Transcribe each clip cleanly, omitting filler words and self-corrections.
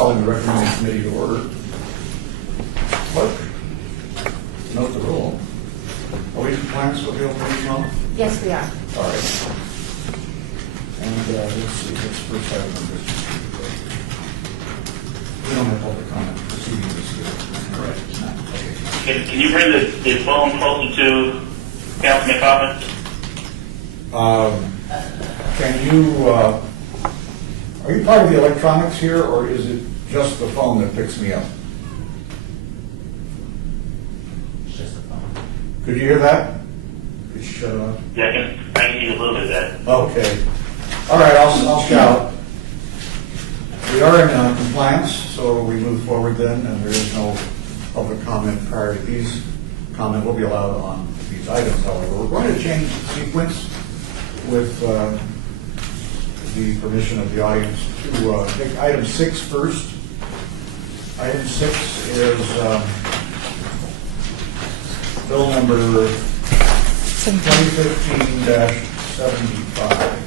calling the recommending committee to order. Clerk, note the rule. Are we in compliance with the open meeting law? Yes, we are. All right. And let's see, what's the first item on this? We don't have public comment proceeding this year. Correct. Okay. Can you bring the phone closer to Councilman Coffin? Can you, are you part of the electronics here, or is it just the phone that picks me up? It's just a phone. Could you hear that? Could you shut it off? Yeah, I can hear a little bit of that. Okay. All right, I'll shout. We are in compliance, so we move forward then, and there is no public comment prior to these. Comment will be allowed on these items, however. We're going to change the sequence with the permission of the audience to take item 6 first. Item 6 is bill number 2015-75.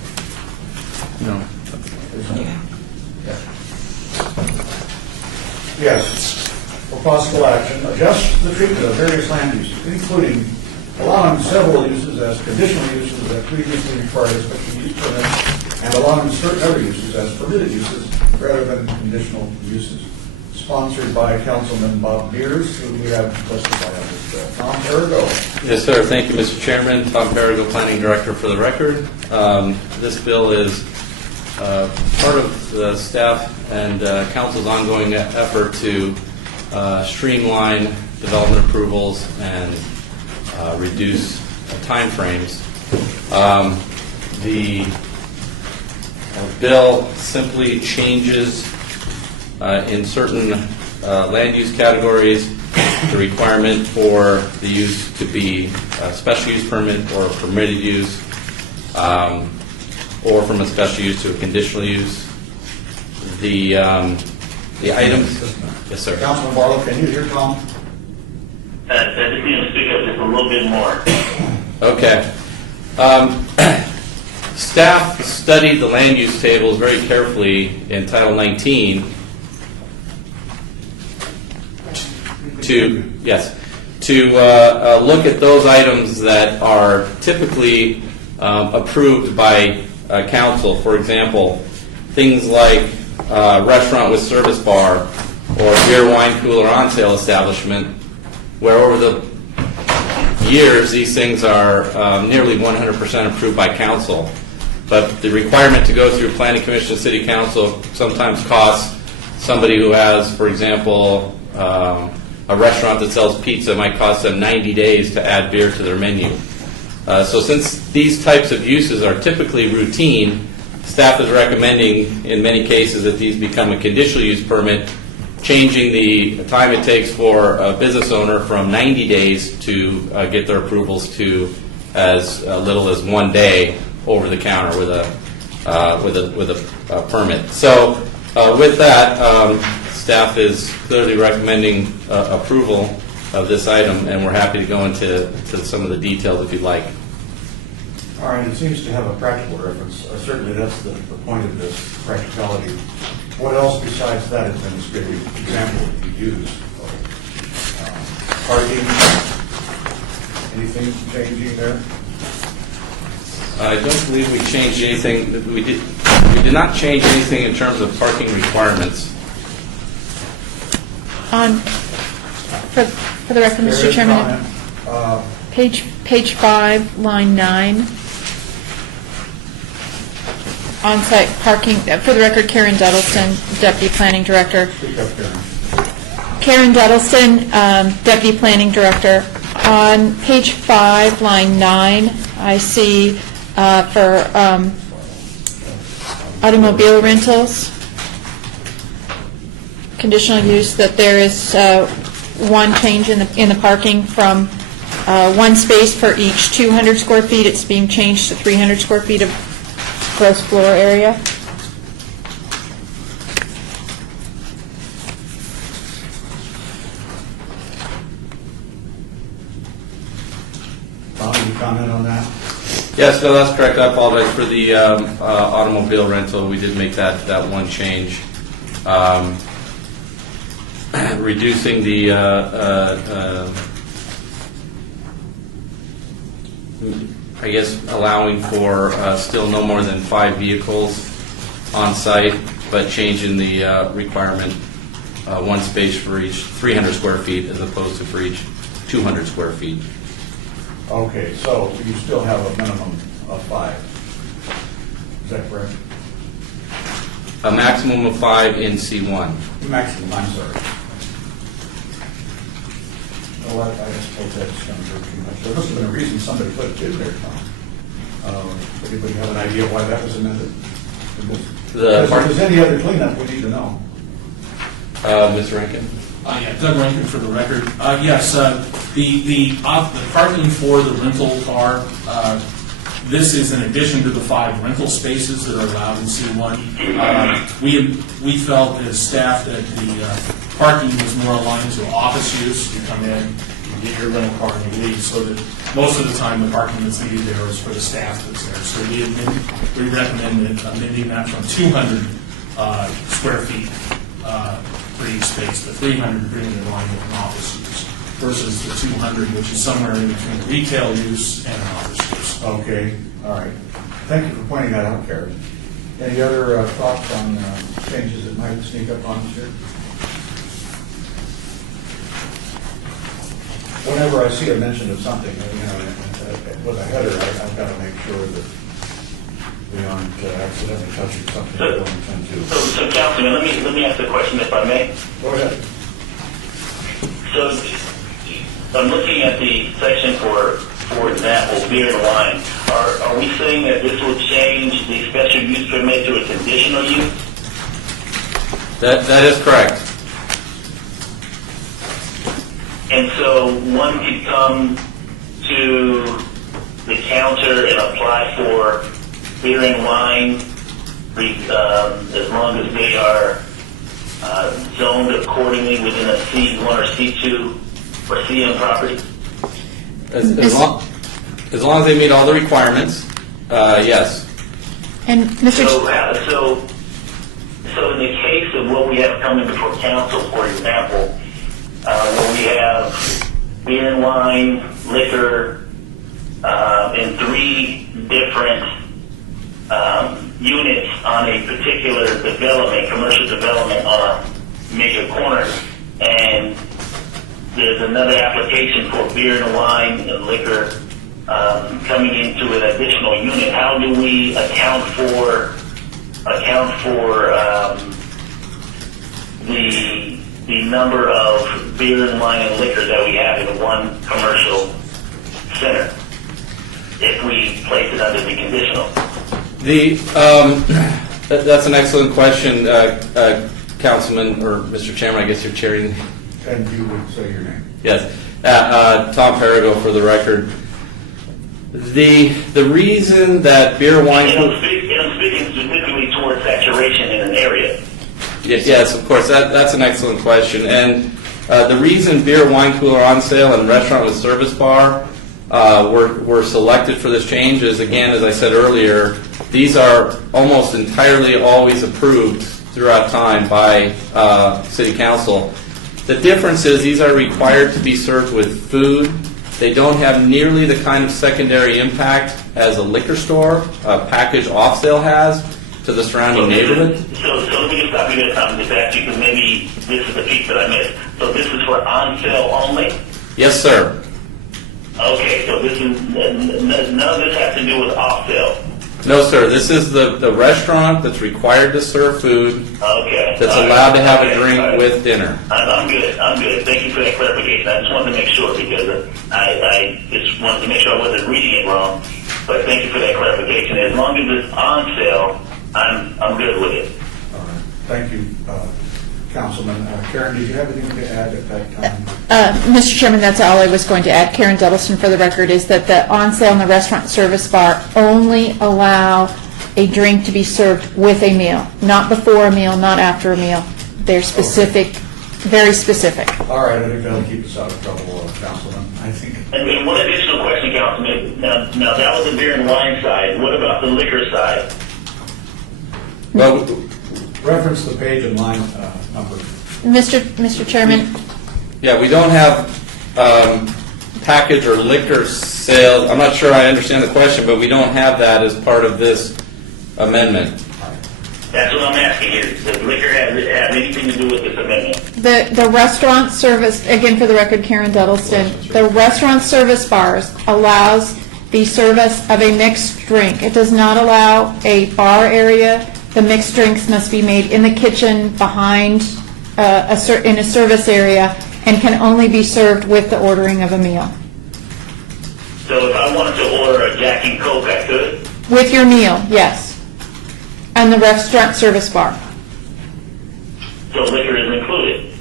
No. Isn't it? Yeah. Yes. For possible action, adjust the treatment of various land uses, including allowing several uses as conditional uses that previously required a special use permit, and allowing certain other uses as permitted uses rather than conditional uses. Sponsored by Councilman Bob Beers, who we have testified on this bill. Tom Perigo. Yes, sir. Thank you, Mr. Chairman. Tom Perigo, Planning Director for the record. This bill is part of the staff and council's ongoing effort to streamline development approvals and reduce time frames. The bill simply changes in certain land use categories the requirement for the use to be a special use permit or permitted use, or from a special use to a conditional use. The items. Yes, sir. Councilman Barlow, can you hear Tom? I just need to speak up just a little bit more. Okay. Staff studied the land use tables very carefully in Title 19 to look at those items that are typically approved by council. For example, things like restaurant with service bar or beer, wine cooler on sale establishment, where over the years these things are nearly 100% approved by council. But the requirement to go through Planning Commission and City Council sometimes costs somebody who has, for example, a restaurant that sells pizza might cost them 90 days to add beer to their menu. So since these types of uses are typically routine, staff is recommending in many cases that these become a conditional use permit, changing the time it takes for a business owner from 90 days to get their approvals to as little as 1 day over the counter with a permit. So with that, staff is clearly recommending approval of this item, and we're happy to go into some of the details if you'd like. All right, it seems to have a practical reference. Certainly that's the point of this, practicality. What else besides that administrative example that you use? Parking? Anything changing there? I don't believe we changed anything. We did not change anything in terms of parking requirements. For the record, Mr. Chairman, page 5, line 9. On-site parking, for the record, Karen Duddleston, Deputy Planning Director. Speak up, Karen. Karen Duddleston, Deputy Planning Director. On page 5, line 9, I see for automobile rentals, conditional use, that there is one change in the parking from one space per each 200 square feet. It's being changed to 300 square feet of gross floor area. Bob, any comment on that? Yes, no, that's correct. I apologize for the automobile rental. We did make that one change. reducing the, I guess, allowing for still no more than 5 vehicles on site, but changing the requirement, one space for each 300 square feet as opposed to for each 200 square feet. Okay, so you still have a minimum of 5. Is that correct? A maximum of 5 in C1. Maximum, I'm sorry. Well, I suppose that's going to hurt too much. There must have been a reason somebody put it in there, Tom. Anybody have an idea why that was amended? If there's any other cleanup, we need to know. Ms. Rankin? Yeah, Doug Rankin for the record. Yes, the parking for the rental car, this is in addition to the 5 rental spaces that are allowed in C1. We felt as staff that the parking was more aligned to office use. You come in, you get your rental car, and you leave, so that most of the time the parking that's needed there is for the staff that's there. So we recommend amending that from 200 square feet for each space, the 300 bringing in line with an office use, versus the 200, which is somewhere in between retail use and an office use. Okay, all right. Thank you for pointing that out, Karen. Any other thoughts on changes that might sneak up on us here? Whenever I see a mention of something, with a header, I've got to make sure that we aren't accidentally touching something we don't intend to. So Councilman, let me ask a question if I may. Go ahead. So I'm looking at the section for example, beer and wine. Are we saying that this will change the special use permit to a conditional use? That is correct. And so one could come to the counter and apply for beer and wine as long as they are zoned accordingly within a C1 or C2 or CM property? As long as they meet all the requirements, yes. And Mr. So in the case of what we have coming before council, for example, where we have beer and wine, liquor, in 3 different units on a particular development, commercial development on a major corner, and there's another application for beer and wine and liquor coming into an additional unit. How do we account for the number of beer and wine and liquor that we have in one commercial center if we place it under the conditional? That's an excellent question, Councilman, or Mr. Chairman, I guess you're chairing. And you would say your name. Yes. Tom Perigo for the record. The reason that beer, wine... And I'm speaking specifically towards saturation in an area. Yes, of course. That's an excellent question. And the reason beer, wine cooler on sale and restaurant with service bar were selected for this change is, again, as I said earlier, these are almost entirely always approved throughout time by City Council. The difference is these are required to be served with food. They don't have nearly the kind of secondary impact as a liquor store, a package off sale has to the surrounding neighborhood. So let me just stop you there, Tom, because maybe this is the piece that I missed. So this is for on sale only? Yes, sir. Okay, so this is none of this has to do with off sale. No, sir. This is the restaurant that's required to serve food, Okay. that's All allowed right. to have a Okay. drink All right. with dinner. I'm good. Thank you for that clarification. I just wanted to make sure because I just wanted to make sure I wasn't reading it wrong. But thank you for that clarification. As long as it's on sale, I'm good with it. All right. Thank you, Councilman. Karen, did you have anything to add at that time? Mr. Chairman, that's all I was going to add. Karen Duddleson for the record, is that the on-sale and the restaurant service bar only allow a drink to be served with a meal, not before a meal, not after a meal. They're specific, very specific. All right, I think that'll keep us out of trouble, Councilman. I think. And one additional question, Councilman. Now that was the beer and wine side. What about the liquor side? Well, Reference the page and line number. Mr. Chairman, Yeah, we don't have package or liquor sales. I'm not sure I understand the question, but we don't have that as part of this amendment. That's what I'm asking is, does liquor have anything to do with this amendment? the restaurant service, again for the record, Karen Duddleston, the restaurant service bars allows the service of a mixed drink. It does not allow a bar area. The mixed drinks must be made in the kitchen behind in a service area and can only be served with the ordering of a meal. So if I wanted to order a Jack and Coke, I could? With your meal, yes. And the restaurant service bar. So liquor is included?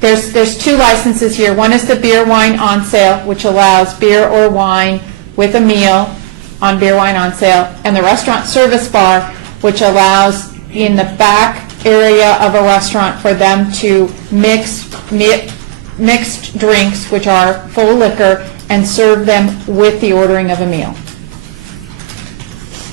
There's two licenses here. One is the beer wine on sale, which allows beer or wine with a meal on beer wine on sale, and the restaurant service bar, which allows in the back area of a restaurant for them to mixed drinks, which are full liquor, and serve them with the ordering of a meal.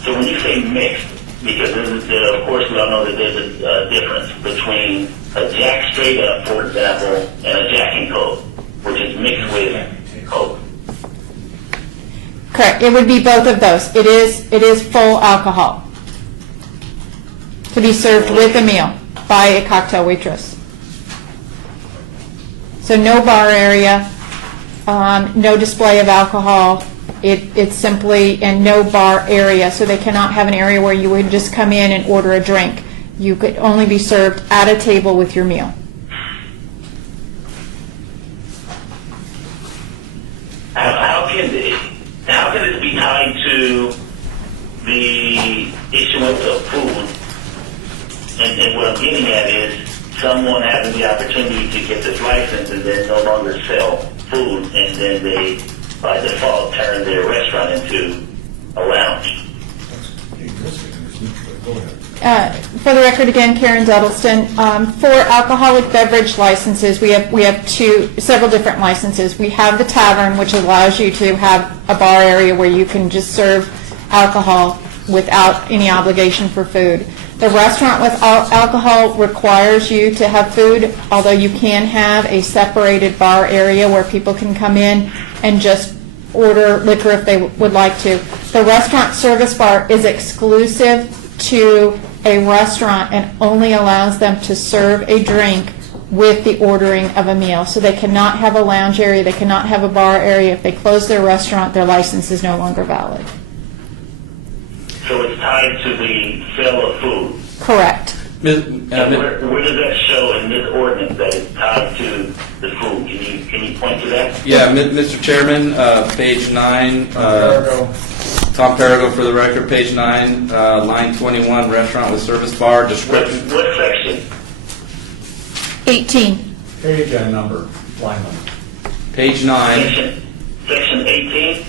So when you say mixed, because of course we all know that there's a difference between a Jack straight up, for example, and a Jack and Coke, which is mixed with Coke. Correct. It would be both of those. It is full alcohol to be served with a meal by a cocktail waitress. So no bar area, no display of alcohol. It's simply, and no bar area, so they cannot have an area where you would just come in and order a drink. You could only be served at a table with your meal. How can it be tied to the issuance of food? And what I'm getting at is someone having the opportunity to get this license and then no longer sell food, and then they, by default, turn their restaurant into a lounge. Go ahead. For the record, again, Karen Duddleston. For alcoholic beverage licenses, we have several different licenses. We have the tavern, which allows you to have a bar area where you can just serve alcohol without any obligation for food. The restaurant with alcohol requires you to have food, although you can have a separated bar area where people can come in and just order liquor if they would like to. The restaurant service bar is exclusive to a restaurant and only allows them to serve a drink with the ordering of a meal. So they cannot have a lounge area, they cannot have a bar area. If they close their restaurant, their license is no longer valid. So it's tied to the sale of food. Correct. And where does that show in this ordinance that it's tied to the food? Can you point to that? Yeah, Mr. Chairman, page 9, Tom Perigo for the record, page 9, line 21, restaurant with service bar, description. What section? 18. Page and number, line number. Page 9. Section 18?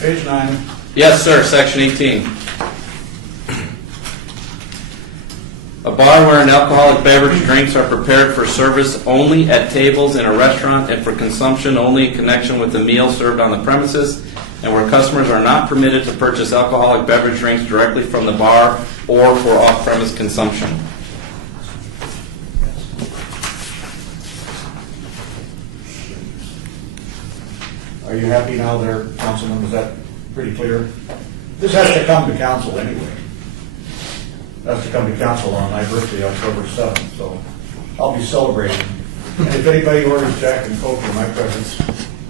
Page 9. Yes, sir, section 18. A bar where an alcoholic beverage drinks are prepared for service only at tables in a restaurant and for consumption only in connection with the meal served on the premises, and where customers are not permitted to purchase alcoholic beverage drinks directly from the bar or for off-premise consumption. Are you happy now there, Councilman? Is that pretty clear? This has to come to council anyway. Has to come to council on my birthday, October 7th, so I'll be celebrating. And if anybody orders Jack and Coke in my presence,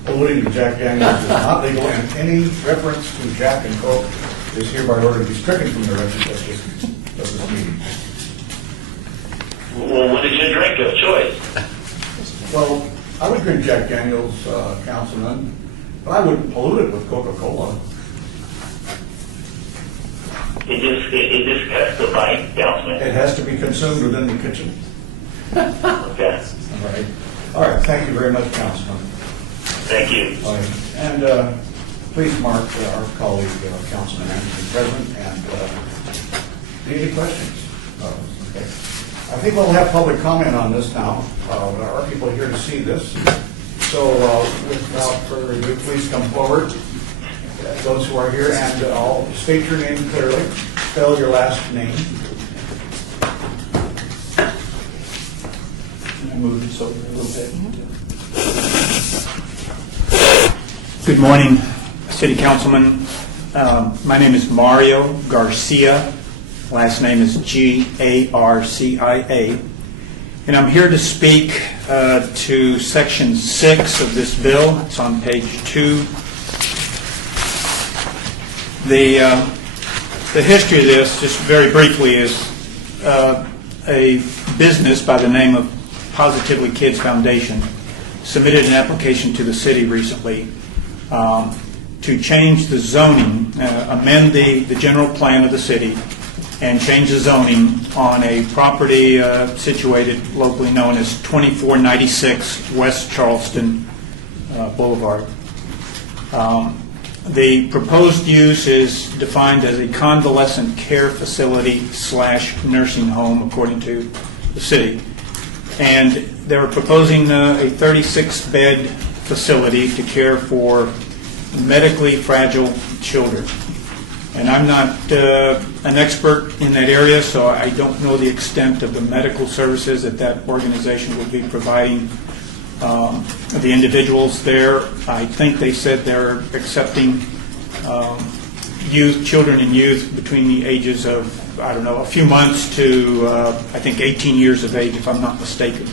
alluding to Jack Daniels is not legal, and any reference to Jack and Coke is hereby ordered to be stricken from the record of this meeting. Well, what is your drink of choice? Well, I would drink Jack Daniels, Councilman, but I wouldn't pollute it with Coca-Cola. It just has to bite, Councilman. It has to be consumed within the kitchen. Okay. All right, thank you very much, Councilman. Thank you. All right. And please mark our colleague, Councilman Anderson, present, and any questions? Okay. I think we'll have public comment on this now. There are people here to see this. So without further ado, please come forward. Those who are here, and I'll state your name clearly. Spell your last name. I moved this over a little bit. Good morning, City Councilman. My name is Mario Garcia. Last name is Garcia. And I'm here to speak to Section 6 of this bill. It's on page 2. The history of this, just very briefly, is a business by the name of Positively Kids Foundation submitted an application to the city recently to change the zoning, amend the general plan of the city, and change the zoning on a property situated locally known as 2496 West Charleston Boulevard. The proposed use is defined as a convalescent care facility / nursing home, according to the city. And they were proposing a 36-bed facility to care for medically fragile children. And I'm not an expert in that area, so I don't know the extent of the medical services that organization will be providing the individuals there. I think they said they're accepting children and youth between the ages of, I don't know, a few months to, I think, 18 years of age, if I'm not mistaken.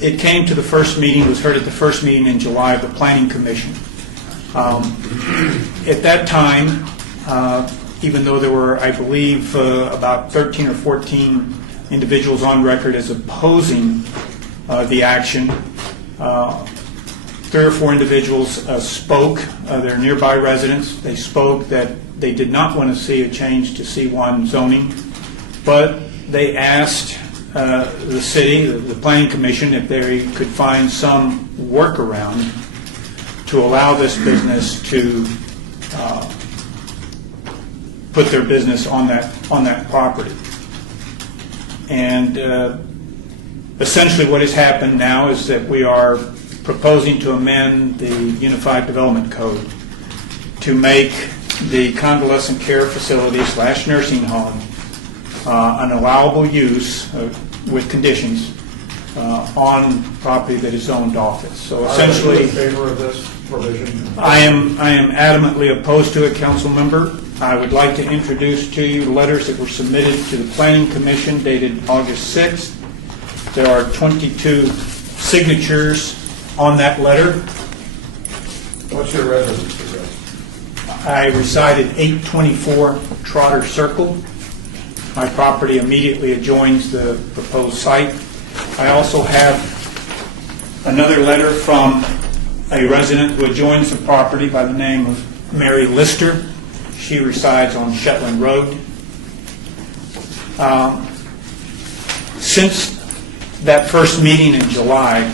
It came to the first meeting, was heard at the first meeting in July of the Planning Commission. At that time, even though there were, I believe, about 13 or 14 individuals on record as opposing the action, 3 or 4 individuals spoke. They're nearby residents. They spoke that they did not want to see a change to C1 zoning, but they asked the city, the Planning Commission, if they could find some workaround to allow this business to put their business on that property. And essentially what has happened now is that we are proposing to amend the Unified Development Code to make the convalescent care facility / nursing home an allowable use with conditions on property that is zoned office. So essentially, Are you in favor of this provision? I am adamantly opposed to it, council member. I would like to introduce to you letters that were submitted to the Planning Commission dated August 6th. There are 22 signatures on that letter. What's your residence address? I reside at 824 Trotter Circle. My property immediately adjoins the proposed site. I also have another letter from a resident who adjoins the property by the name of Mary Lister. She resides on Shetland Road. Since that first meeting in July,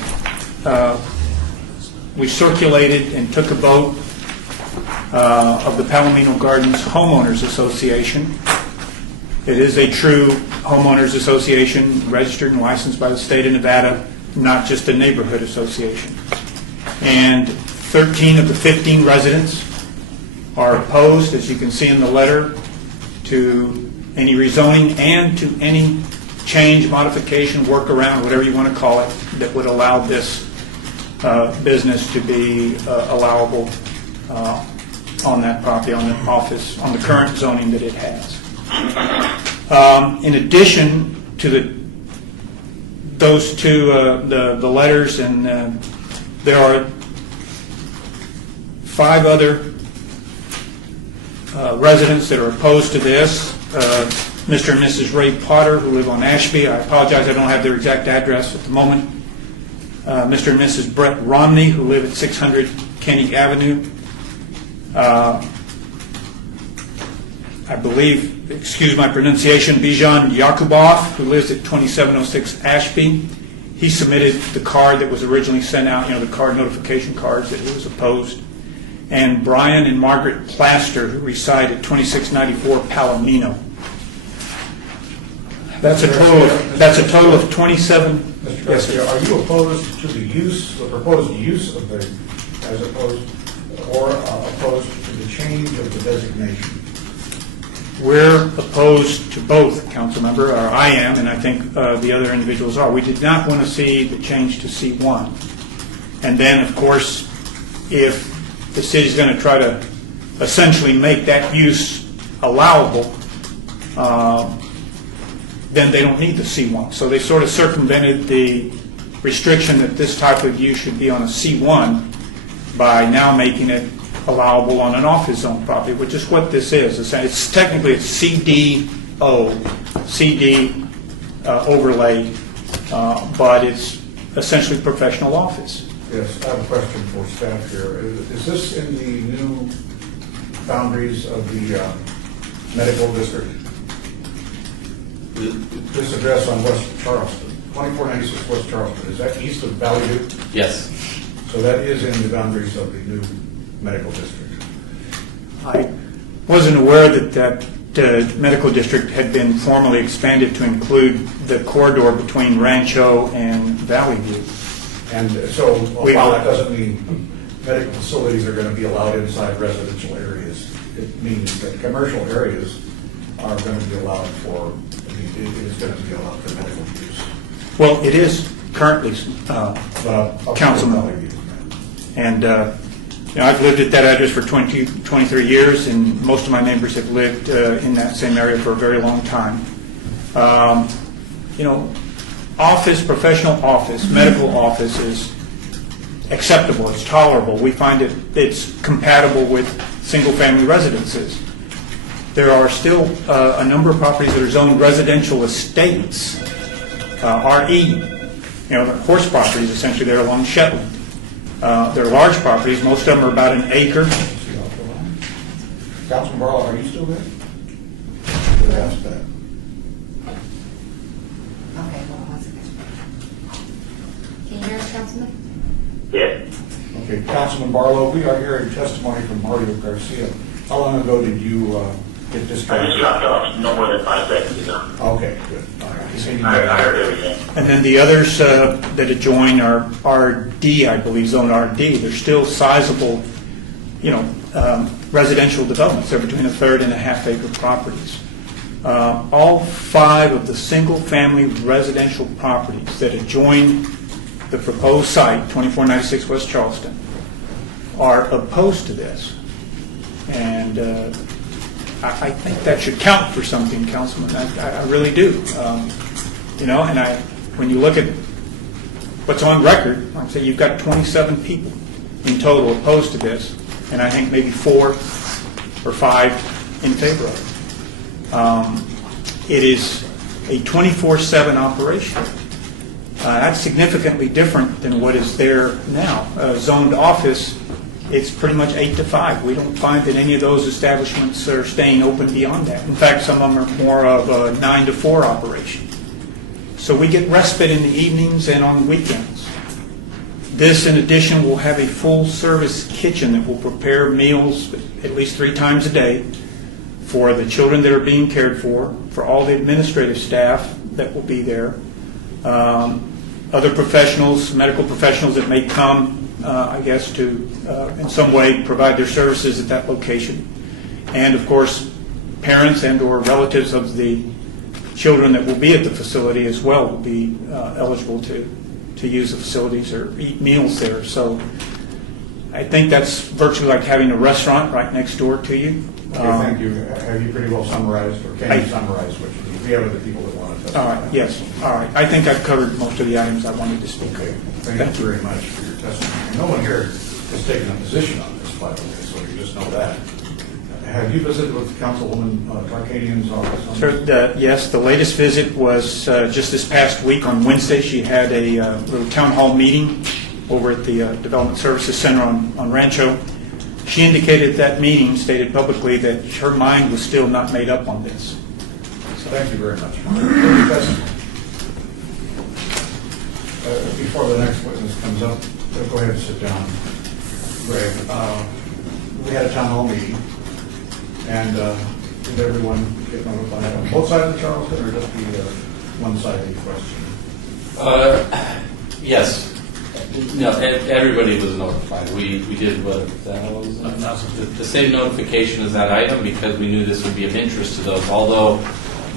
we circulated and took a vote of the Palomino Gardens Homeowners Association. It is a true homeowners association, registered and licensed by the state of Nevada, not just a neighborhood association. And 13 of the 15 residents are opposed, as you can see in the letter, to any rezoning and to any change, modification, workaround, whatever you want to call it, that would allow this business to be allowable on that property, on the office, on the current zoning that it has. In addition to those two, the letters, and there are 5 other residents that are opposed to this. Mr. and Mrs. Ray Potter, who live on Ashby. I apologize, I don't have their exact address at the moment. Mr. and Mrs. Brett Romney, who live at 600 Kenny Avenue. I believe, excuse my pronunciation, Bijan Yakubov, who lives at 2706 Ashby. He submitted the card that was originally sent out, the card notification cards, that he was opposed. And Brian and Margaret Plaster, who reside at 2694 Palomino. That's a total of 27. Mr. Garcia, are you opposed to the proposed use of the, opposed to the change of the designation? We're opposed to both, Councilmember, or I am, and I think the other individuals are. We did not want to see the change to C1. And then, of course, if the city's going to try to essentially make that use allowable, then they don't need the C1. So they sort of circumvented the restriction that this type of use should be on a C1 by now making it allowable on an office zone property, which is what this is. It's technically it's CDO, CD overlay, but it's essentially professional office. Yes, I have a question for staff here. Is this in the new boundaries of the medical district? This address on West Charleston, 2496 West Charleston, is that east of Valley View? Yes. So that is in the boundaries of the new medical district. I wasn't aware that medical district had been formally expanded to include the corridor between Rancho and Valley View. And so while that doesn't mean medical facilities are going to be allowed inside residential areas, it means that commercial areas are going to be allowed for, it is going to be allowed for medical use. Well, it is currently, Councilman. And I've lived at that address for 23 years, and most of my neighbors have lived in that same area for a very long time. Office, professional office, medical office is acceptable, it's tolerable. We find it's compatible with single-family residences. There are still a number of properties that are zoned residential estates, RE. The horse properties, essentially, they're along Shetland. They're large properties. Most of them are about an acre. Councilman Barlow, are you still there? Should I ask that? Okay, hold on one second. Can you hear us, Councilman? Yeah. Okay, Councilman Barlow, we are hearing testimony from Mario Garcia. How long ago did you get I just discharged? dropped off no more than 5 seconds ago. Okay, good. All right. I heard everything. And then the others that adjoin are RD, I believe, zone RD. They're still sizable, residential developments. They're between a third and a half acre properties. All 5 of the single-family residential properties that adjoin the proposed site, 2496 West Charleston, are opposed to this. And I think that should count for something, Councilman. I really do. When you look at what's on record, like I say, you've got 27 people in total opposed to this, and I think maybe 4 or 5 in favor of it. It is a 24/7 operation. That's significantly different than what is there now. Zoned office, it's pretty much 8 to 5. We don't find that any of those establishments are staying open beyond that. In fact, some of them are more of a 9 to 4 operation. So we get respite in the evenings and on weekends. This, in addition, will have a full-service kitchen that will prepare meals at least 3 times a day for the children that are being cared for all the administrative staff that will be there, other professionals, medical professionals that may come, to in some way provide their services at that location. And, of course, parents and or relatives of the children that will be at the facility as well will be eligible to use the facilities or eat meals there. So I think that's virtually like having a restaurant right next door to you. Okay, thank you. Have you pretty well summarized, or can you summarize what you do? We have other people that want to testify. All right, yes, all right. I think I've covered most of the items I wanted to speak Okay, of. thank you very much for your testimony. No one here has taken a position on this, by the way, so you just know that. Have you visited with Councilwoman Tarkanian's office on Sir, this? yes, the latest visit was just this past week on Wednesday. She had a little town hall meeting over at the Development Services Center on Rancho. She indicated at that meeting, stated publicly, that her mind was still not made up on this. Thank you very much. Before the next witness comes up, go ahead and sit down. Greg, we had a town hall meeting, and did everyone get notified on both sides of Charleston, or just the one side of the question? Yes. No, everybody was notified. We did what was the same notification as that item because we knew this would be of interest to those. Although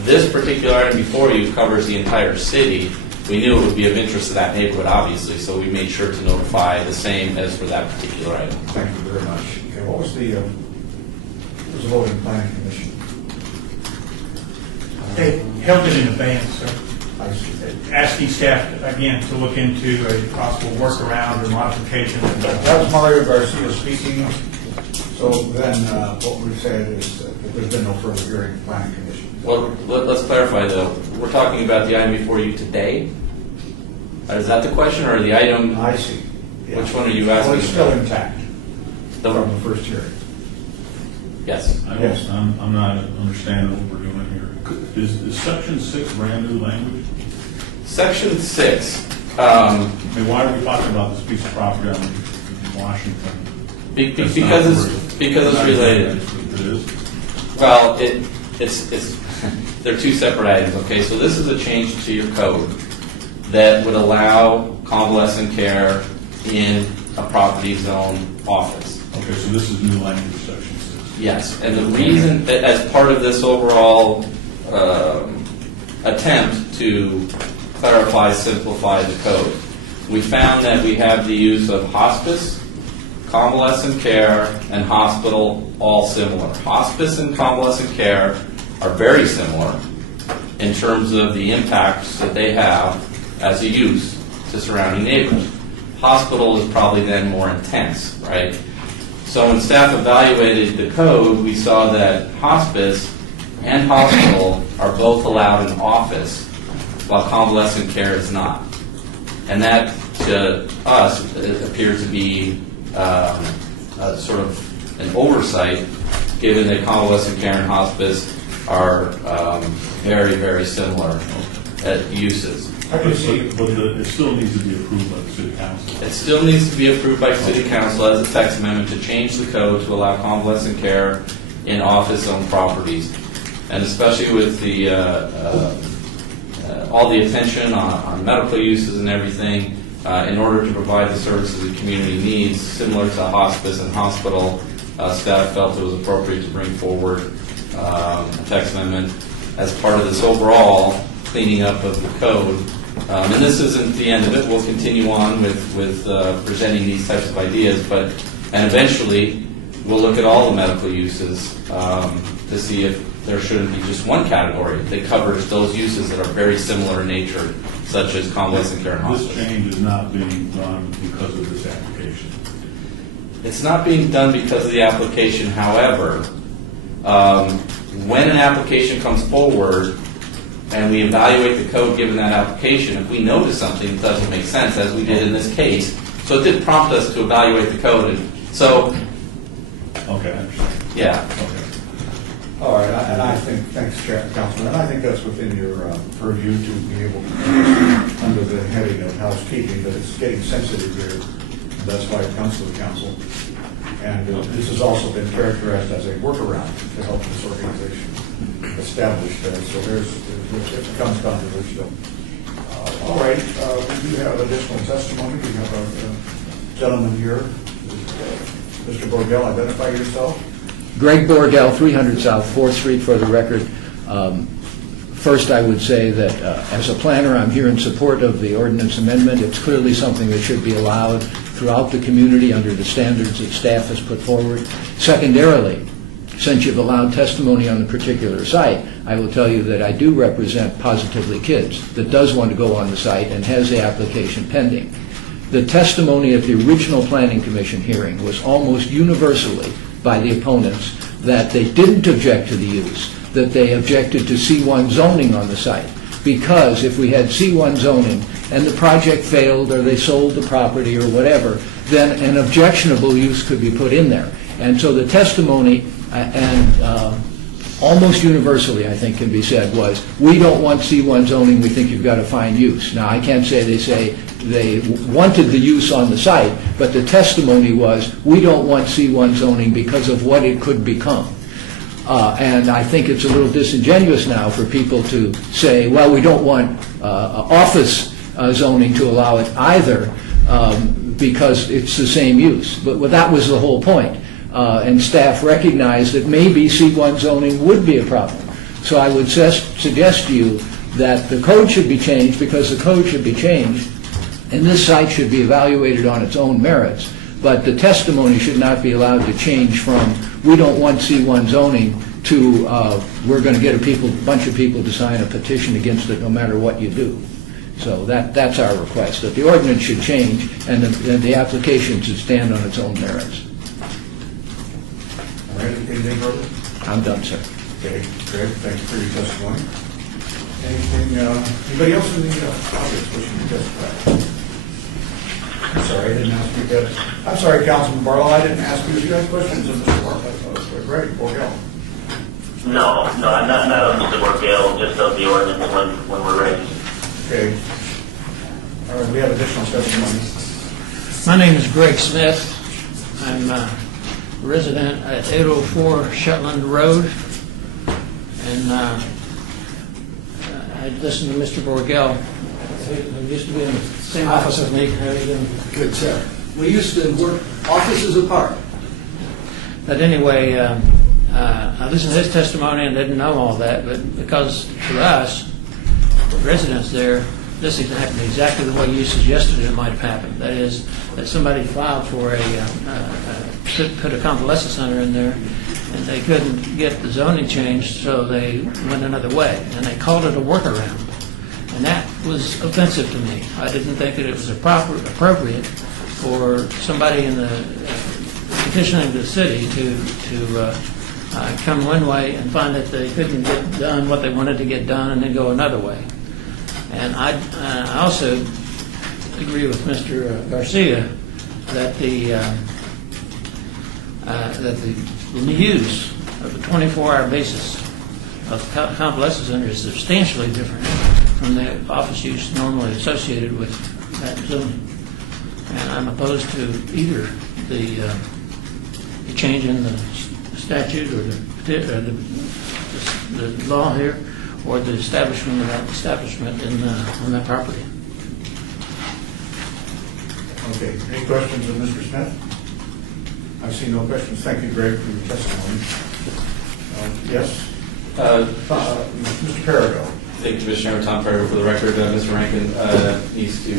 this particular item before you covers the entire city, we knew it would be of interest to that neighborhood, obviously, so we made sure to notify the same as for that particular item. Thank you very much. Okay, what was the vote in planning commission? They held it in abeyance, sir. I see. Asking staff, again, to look into a possible workaround or modification. That was Mario Garcia speaking. So then what we said is that there's been no further hearing in planning commission. Well, let's clarify though. We're talking about the item before you today? Is that the question, or the item? I see. Yeah. Which one are you asking? Well, it's still intact The- from the first hearing. Yes. Yes. I'm not understanding what we're doing here. Is section 6 brand new language? Section 6. I mean, why are we talking about this piece of property out in Washington? That's not Because it's related. It is? Well, it's they're two separate items. Okay, so this is a change to your code that would allow convalescent care in a property zone office. Okay, so this is new language, section 6. Yes, and the reason, as part of this overall attempt to clarify, simplify the code, we found that we have the use of hospice, convalescent care, and hospital all similar. Hospice and convalescent care are very similar in terms of the impacts that they have as a use to surrounding neighbors. Hospital is probably then more intense, right? So when staff evaluated the code, we saw that hospice and hospital are both allowed in office, while convalescent care is not. And that, to us, it appears to be sort of an oversight, given that convalescent care and hospice are very, very similar uses. I can see. But it still needs to be approved by the city council. It still needs to be approved by City Council as a text amendment to change the code to allow convalescent care in office-owned properties. And especially with the all the attention on medical uses and everything, in order to provide the services the community needs, similar to hospice and hospital, staff felt it was appropriate to bring forward a text amendment as part of this overall cleaning up of the code. And this isn't the end of it. We'll continue on with presenting these types of ideas, and eventually we'll look at all the medical uses to see if there shouldn't be just one category that covers those uses that are very similar in nature, such as convalescent care and This hospice. change is not being done because of this application. It's not being done because of the application. However, when an application comes forward and we evaluate the code given that application, if we notice something that doesn't make sense, as we did in this case, so it did prompt us to evaluate the code. And so, Okay, I understand. yeah. Okay. All right, and I think, thanks, Councilman, and I think that's within your purview to be able to, under the heading of housekeeping, but it's getting sensitive here. That's why it comes to the council. And this has also been characterized as a workaround to help this organization establish that. So it becomes controversial. All right, we do have additional testimony. We have a gentleman here. Mr. Borgell, identify yourself. Greg Borgell, 300 South 4th Street, for the record. First, I would say that as a planner, I'm here in support of the ordinance amendment. It's clearly something that should be allowed throughout the community under the standards that staff has put forward. Secondarily, since you've allowed testimony on the particular site, I will tell you that I do represent Positively Kids that does want to go on the site and has the application pending. The testimony at the original Planning Commission hearing was almost universally by the opponents that they didn't object to the use, that they objected to C1 zoning on the site. Because if we had C1 zoning and the project failed or they sold the property or whatever, then an objectionable use could be put in there. And so the testimony, almost universally, I think, can be said, was, we don't want C1 zoning, we think you've got to find use. Now, I can't say they wanted the use on the site, but the testimony was, we don't want C1 zoning because of what it could become. And I think it's a little disingenuous now for people to say, well, we don't want office zoning to allow it either, because it's the same use. But that was the whole point. And staff recognized that maybe C1 zoning would be a problem. So I would suggest to you that the code should be changed, because the code should be changed, and this site should be evaluated on its own merits. But the testimony should not be allowed to change from, we don't want C1 zoning, to we're going to get a bunch of people to sign a petition against it no matter what you do. So that's our request, that the ordinance should change and the application should stand on its own merits. All right, anything further? I'm done, sir. Okay, Greg, thank you for your testimony. Anything, anybody else in the audience wishing to testify? I'm sorry, I didn't ask you that. I'm sorry, Councilman Barlow, I didn't ask you if you had questions of Mr. Barlow. Greg, Borgell. No, not on Mr. Borgell, just of the ordinance when we're ready. Okay. All right, we have additional testimony. My name is Greg Smith. I'm a resident at 804 Shetland Road, and I listened to Mr. Borgell, who used to be in the same office as me. How are you doing? Good, sir. We used to work offices apart. But anyway, I listened to his testimony and didn't know all that, but because to us, the residents there, this happened exactly the way you suggested it might have happened. That is, that somebody filed for put a convalescent center in there, and they couldn't get the zoning changed, so they went another way, and they called it a workaround. And that was offensive to me. I didn't think that it was appropriate for somebody in the petitioning the city to come one way and find that they couldn't get done what they wanted to get done and then go another way. And I also agree with Mr. Garcia that the use of the 24-hour basis of convalescent center is substantially different from the office use normally associated with that zoning. And I'm opposed to either the change in the statute or the law here, or the establishment of that establishment on that property. Okay, any questions of Mr. Smith? I see no questions. Thank you, Greg, for your testimony. Yes? Mr. Perigo. Thank you, Mr. Chairman. Tom Farrell for the record. Mr. Rankin needs to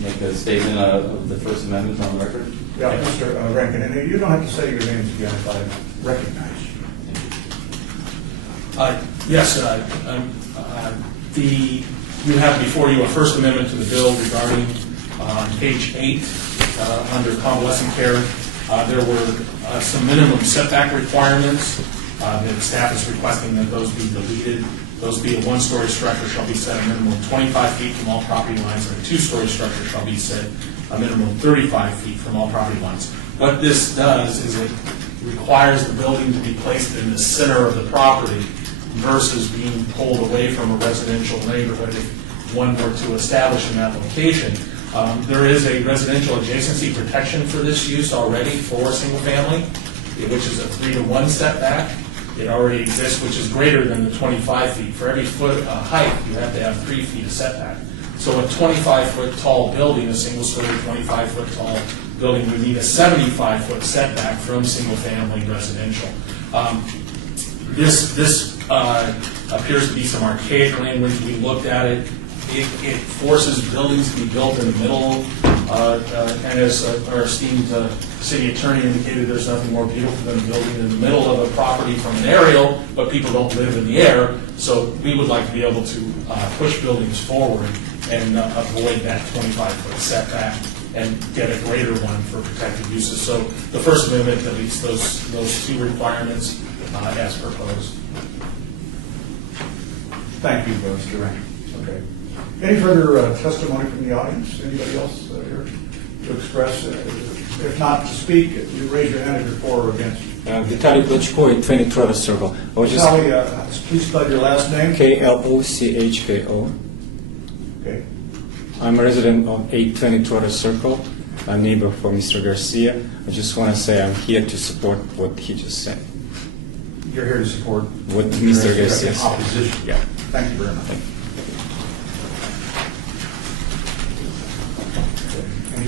make a statement of the First Amendment on the record. Yeah, Mr. Rankin, and you don't have to say your names again if I recognize you. Yes, you have before you a First Amendment to the bill regarding page 8 under convalescent care. There were some minimum setback requirements. The staff is requesting that those be deleted. Those be a one-story structure shall be set a minimum of 25 feet from all property lines, and a two-story structure shall be set a minimum of 35 feet from all property lines. What this does is it requires the building to be placed in the center of the property versus being pulled away from a residential neighborhood if one were to establish in that location. There is a residential adjacency protection for this use already for single family, which is a 3-to-1 setback. It already exists, which is greater than the 25 feet. For every foot height, you have to have 3 feet of setback. So a 25-foot tall building, a single-story 25-foot tall building, would need a 75-foot setback from single-family residential. This appears to be some archaic language. We looked at it. It forces buildings to be built in the middle, and as our esteemed city attorney indicated, there's nothing more beautiful than a building in the middle of a property from an aerial, but people don't live in the air, so we would like to be able to push buildings forward and avoid that 25-foot setback and get a greater one for protected uses. So the First Amendment deletes those two requirements as proposed. Thank you, Mr. Rankin. Okay. Any further testimony from the audience? Anybody else here to express? If not to speak, you raise your hand if you're for or against. Vitaly Klitschko, 20 Trevor Circle. Vitaly, please spell your last name. Klochko. Okay. I'm a resident of 820 Trevor Circle, a neighbor for Mr. Garcia. I just want to say I'm here to support what he just said. You're here to support what Mr. Garcia said. Opposition. Yeah. Thank you very much.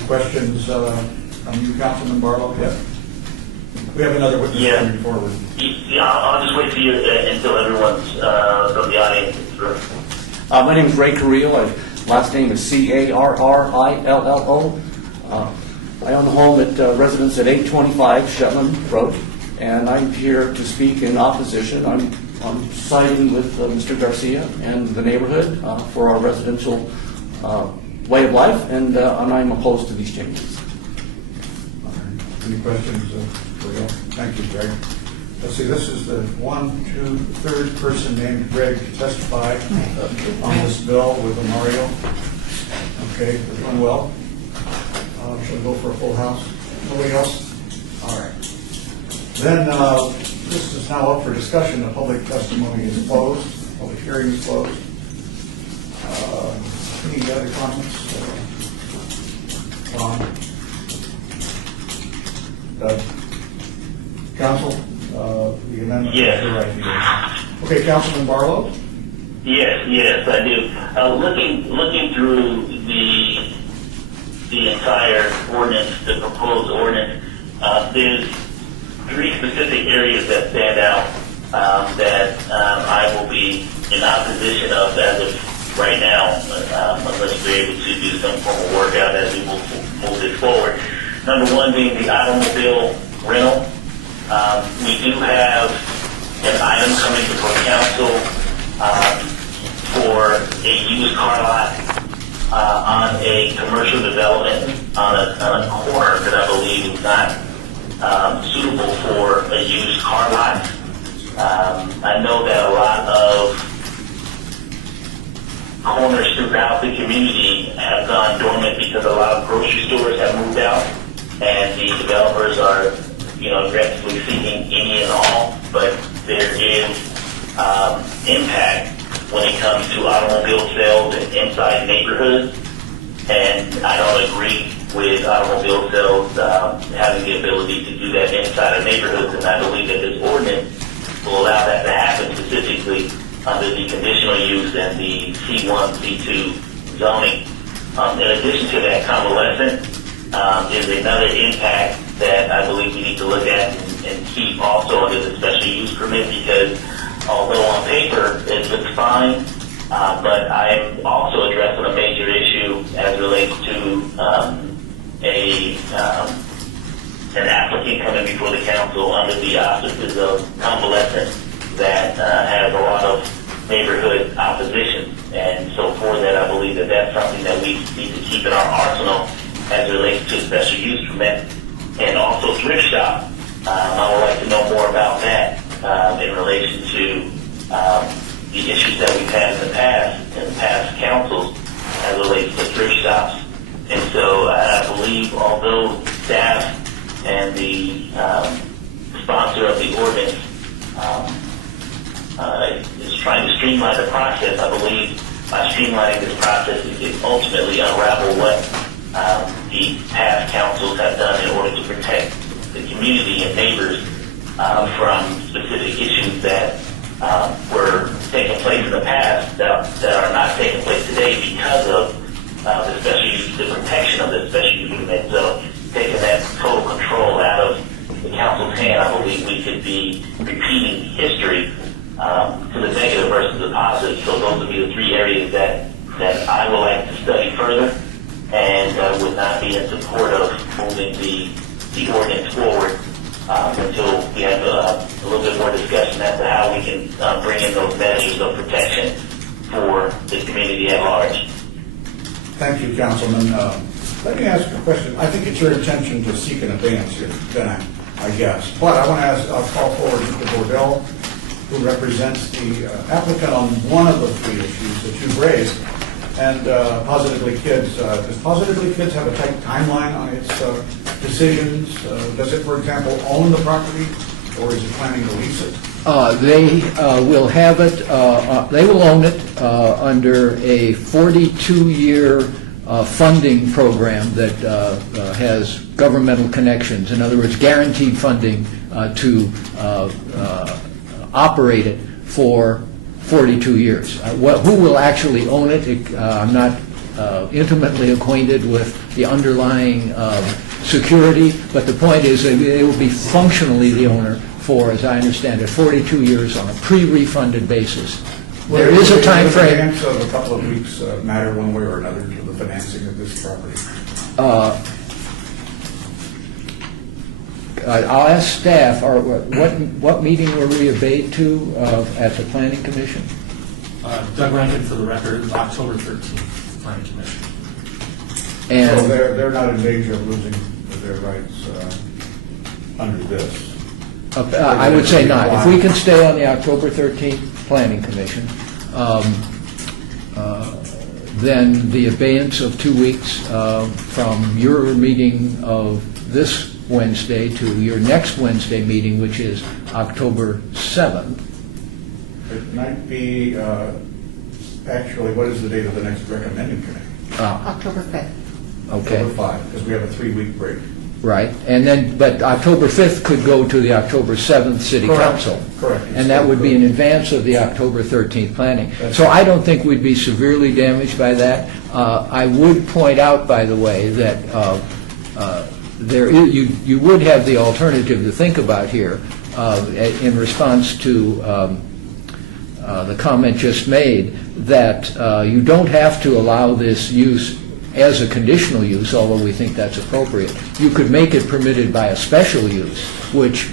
questions from you, Councilman Barlow, yet? We have another witness Yeah. coming forward. Yeah, I'll just wait for you until everyone's from the audience is through. My name is Ray Carrillo. Last name is Carrillo. I own a home at residence at 825 Shetland Road, and I'm here to speak in opposition. I'm siding with Mr. Garcia and the neighborhood for our residential way of life, and I'm opposed to these changes. Any questions for you? Thank you, Greg. Let's see, this is the third person named Greg to testify on this bill with Mario. Okay, we're doing well. Shall we go for a full house? Nobody else? All right. Then this is now up for discussion. The public testimony is closed. Public hearing is closed. Any other comments? Ron? Doug? Council? The amendment? Yes. You're right here. Okay, Councilman Barlow? Yes, I do. Looking through the entire ordinance, the proposed ordinance, there's three specific areas that stand out that I will be in opposition of as of right now, unless we're able to do some form of workout as we move this forward. Number one being the automobile rental. We do have an item coming before council for a used car lot on a commercial development on a corner that I believe is not suitable for a used car lot. I know that a lot of corners throughout the community have gone dormant because a lot of grocery stores have moved out, and the developers are, aggressively seeking any and all. But there is impact when it comes to automobile sales inside neighborhoods, and I don't agree with automobile sales having the ability to do that inside of neighborhoods, and I believe that this ordinance will allow that to happen specifically under the conditional use and the C1, C2 zoning. In addition to that, convalescent is another impact that I believe we need to look at and keep also under the special use permit, because although on paper it looks fine, but I'm also addressing a major issue as relates to an applicant coming before the council under the auspices of convalescent that has a lot of neighborhood opposition. And so for that, I believe that that's something that we need to keep in our arsenal as it relates to special use permit. And also thrift shop. I would like to know more about that in relation to the issues that we've had in the past councils as it relates to thrift shops. And so I believe although staff and the sponsor of the ordinance is trying to streamline the process, I believe by streamlining this process we can ultimately unravel what the past councils have done in order to protect the community and neighbors from specific issues that were taking place in the past that are not taking place today because of the special use, the protection of the special use permit. So taking that total control out of the council's hand, I believe we could be repeating history to the negative versus the positive. So those would be the three areas that I would like to study further, and would not be in support of moving the ordinance forward until we have a little bit more discussion as to how we can bring in those measures of protection for the community at large. Thank you, Councilman. Let me ask a question. I think it's your intention to seek an advance here, then I guess. But I want to call forward Mr. Bordell, who represents the applicant on one of the three issues that you've raised. And Positively Kids, does Positively Kids have a tight timeline on its decisions? Does it, for example, own the property, or is it planning to lease it? They will have it, they will own it under a 42-year funding program that has governmental connections. In other words, guaranteed funding to operate it for 42 years. Who will actually own it, I'm not intimately acquainted with the underlying security, but the point is that they will be functionally the owner for, as I understand it, 42 years on a pre-refunded basis. There is a time frame. Advance of a couple of weeks matter one way or another to the financing of this property. I'll ask staff, what meeting were we obeyed to at the Planning Commission? Doug Rankin, for the record, October 13th, Planning Commission. And So they're not in danger of losing their rights under this. I would say not. If we can stay on the October 13th Planning Commission, then the abeyance of 2 weeks from your meeting of this Wednesday to your next Wednesday meeting, which is October 7th. It might be, actually, what is the date of the next recommending committee? October 5th. Okay, October 5, because we have a 3-week break. right. And then, but October 5th could go to the October 7th City Correct. Council. Correct. And that would be in advance of the October 13th planning. So I don't think we'd be severely damaged by that. I would point out, by the way, that you would have the alternative to think about here in response to the comment just made, that you don't have to allow this use as a conditional use, although we think that's appropriate. You could make it permitted by a special use, which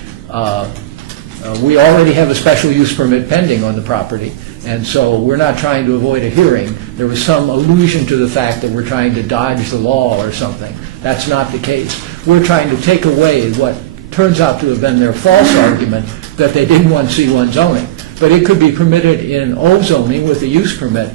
we already have a special use permit pending on the property, and so we're not trying to avoid a hearing. There was some allusion to the fact that we're trying to dodge the law or something. That's not the case. We're trying to take away what turns out to have been their false argument that they didn't want C1 zoning. But it could be permitted in O zoning with a use permit.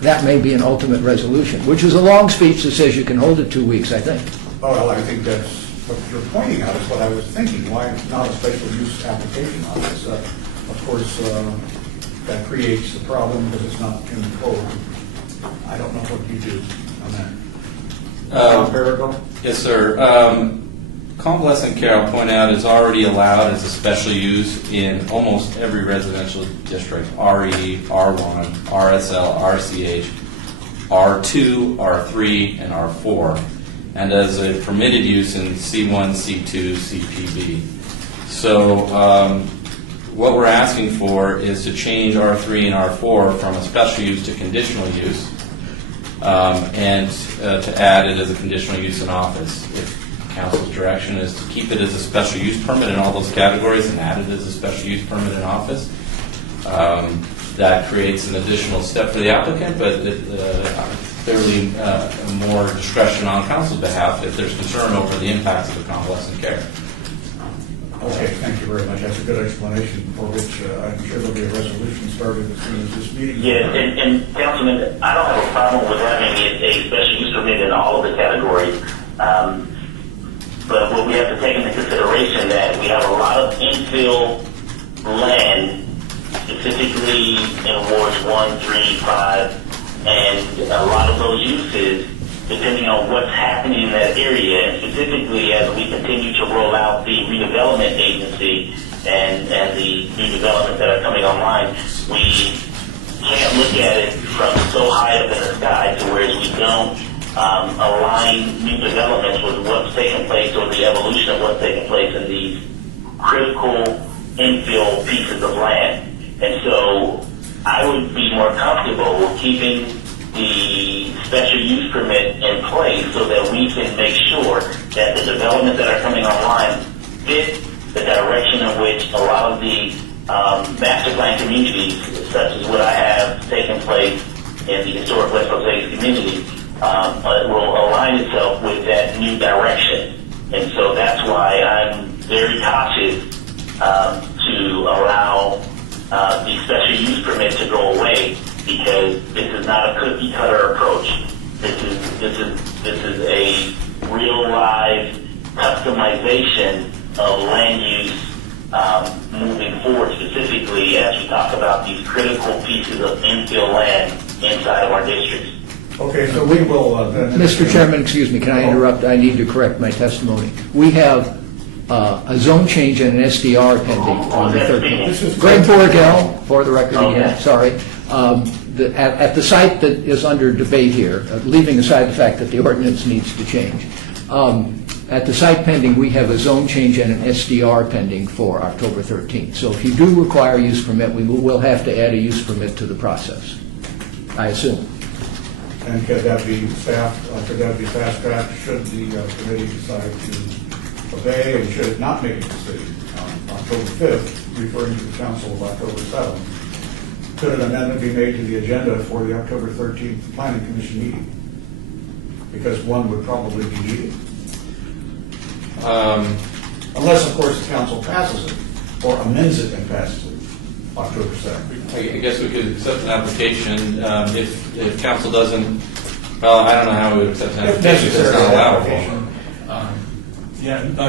That may be an ultimate resolution, which is a long speech that says you can hold it 2 weeks, I think. Oh, well, I think that's, what you're pointing out is what I was thinking. Why not a special use application on this? Of course, that creates the problem because it's not in the code. I don't know what you do on that. Perigo? Yes, sir. Convalescent care, I'll point out, is already allowed as a special use in almost every residential district, RE, R1, RSL, RCH, R2, R3, and R4, and as a permitted use in C1, C2, CPB. So what we're asking for is to change R3 and R4 from a special use to conditional use, and to add it as a conditional use in office. If Council's direction is to keep it as a special use permit in all those categories and add it as a special use permit in office. That creates an additional step for the applicant, but clearly more discretion on Council's behalf if there's concern over the impacts of the convalescent care. Okay, thank you very much. That's a good explanation for which I'm sure there'll be a resolution started as soon as this meeting. Yeah, and Councilman, I don't have a problem with having a special use permit in all of the categories. But what we have to take into consideration that we have a lot of infill land, specifically in wards 1, 3, 5, and a lot of those uses, depending on what's happening in that area, and specifically as we continue to roll out the redevelopment agency and the new developments that are coming online, we can't look at it from so high up in the sky to whereas we don't align new developments with what's taking place or the evolution of what's taking place in these critical infill pieces of land. And so I would be more comfortable with keeping the special use permit in place so that we can make sure that the developments that are coming online fit the direction in which a lot of the master plan communities, such as what I have taken place in the historic West Los Angeles community, will align itself with that new direction. And so that's why I'm very cautious to allow the special use permit to go away, because this is not a cookie cutter approach. This is a real live customization of land use moving forward, specifically as we talk about these critical pieces of infill land inside of our districts. Okay, so we will then... Mr. Chairman, excuse me, can I interrupt? I need to correct my testimony. We have a zone change and an SDR pending on the 13th. Greg Borgel, for the record again, sorry. At the site that is under debate here, leaving aside the fact that the ordinance needs to change, at the site pending, we have a zone change and an SDR pending for October 13th. So if you do require a use permit, we will have to add a use permit to the process, I assume. And could that be fast-tracked should the committee decide to obey, and should it not make a decision on October 5th, referring to the council of October 7th? Could an amendment be made to the agenda for the October 13th planning commission meeting? Because one would probably be needed. Unless, of course, the council passes it, or amends it and passes it October 2nd. I guess we could accept an application if council doesn't, well, I don't know how we would accept an application if it's not allowable.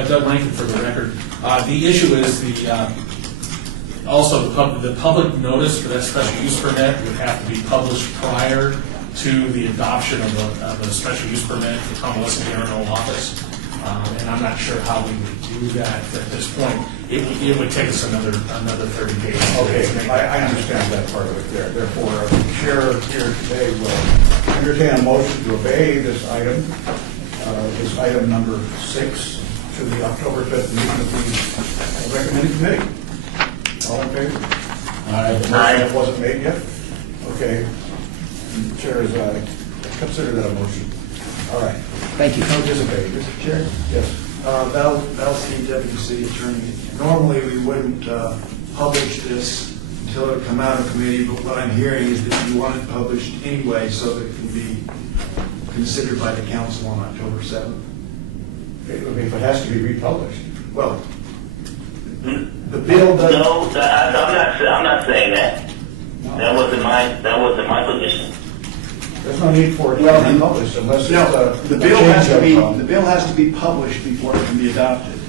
Doug Rankin for the record. The issue is also the public notice for that special use permit would have to be published prior to the adoption of a special use permit for convalescent care in home office. And I'm not sure how we would do that at this point. It would take us another 30 days. Okay, I understand that part of it there. Therefore, the chair here today will entertain a motion to obey this item number 6, to the October 5th meeting of the recommending committee. All in favor? The motion that wasn't made yet? Okay. The chair is, consider that a motion. All right. Thank you. No disobey. Mr. Chair? Yes. Val Stein, Deputy City Attorney. Normally, we wouldn't publish this until it would come out of committee, but what I'm hearing is that you want it published anyway so that it can be considered by the council on October 7th. If it has to be republished. Well, the bill does... No, I'm not saying that. No. That wasn't my position. There's no need for it to be published unless it's No, a the bill has to be, change of, the bill has to be published before it can be adopted.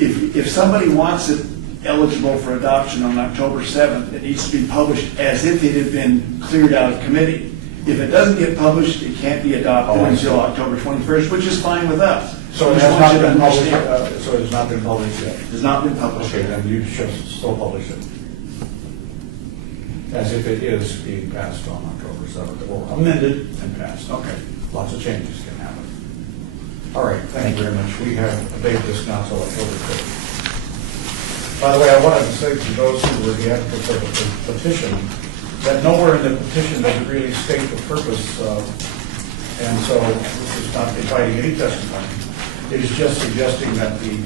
If somebody wants it eligible for adoption on October 7th, it needs to be published as if it had been cleared out of committee. If it doesn't get published, it can't be adopted until October 21st, which is fine with us. So it has not been published. So it has not been published yet. It has not been published. Okay, then you should still publish it as if it is being passed on October 7th, or amended and passed. Okay, lots of changes can happen. All right, thank you very much. We have debated this now until October 5th. By the way, I wanted to say to those who were the advocates of the petition that nowhere in the petition does it really state the purpose, and so this is not inviting any testimony. It is just suggesting that the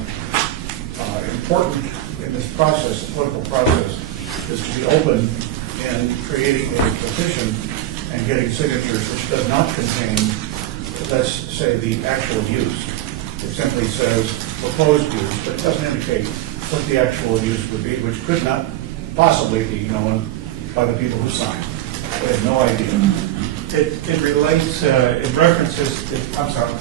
important in this process, the political process, is to be open in creating a petition and getting signatures which does not contain, let's say, the actual use. It simply says proposed use, but it doesn't indicate what the actual use would be, which could not possibly be known by the people who signed. They have no idea. It relates, it references, I'm sorry.